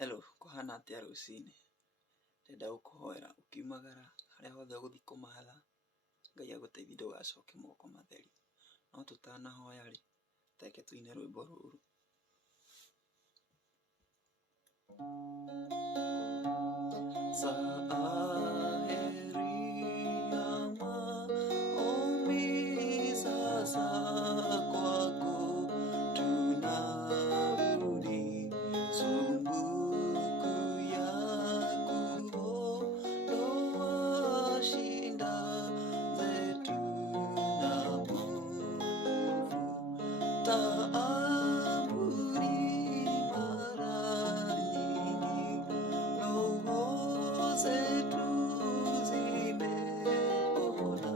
Hello, kũhana atĩa rũcinĩ? Ndĩrenda gũkũhoera ũkiumagara harĩa hothe ũgũthiĩ kũmatha, Ngai agũteithie ndũgacoke moko matheri. No tũtanahoya rĩ, reke tũine rwĩmbo rũrũ. Saheri ya maombi sasa kwako tunarudi, sumbuku ya kuondoa shida zetu na mwovu. Taabuni mara nyingi, roho zetu zimepona,